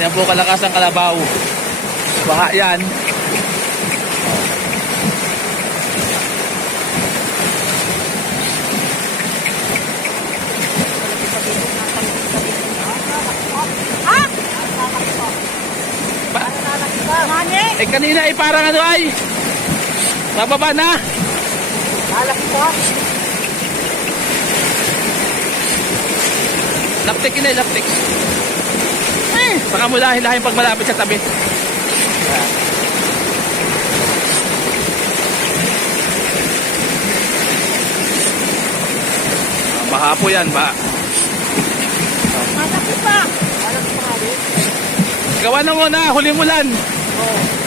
Ganyan po kalakas ang kalabaw. Baha yan. Eh kanina ay parang ano ay bababa na. Lalaki pa. Laptik yun ay laptik. Baka mo lahin-lahin pag malapit sa tabi. Baha po yan, baha. Malaki pa. Malaki pa. Gawa na muna, huli mulan. Oo.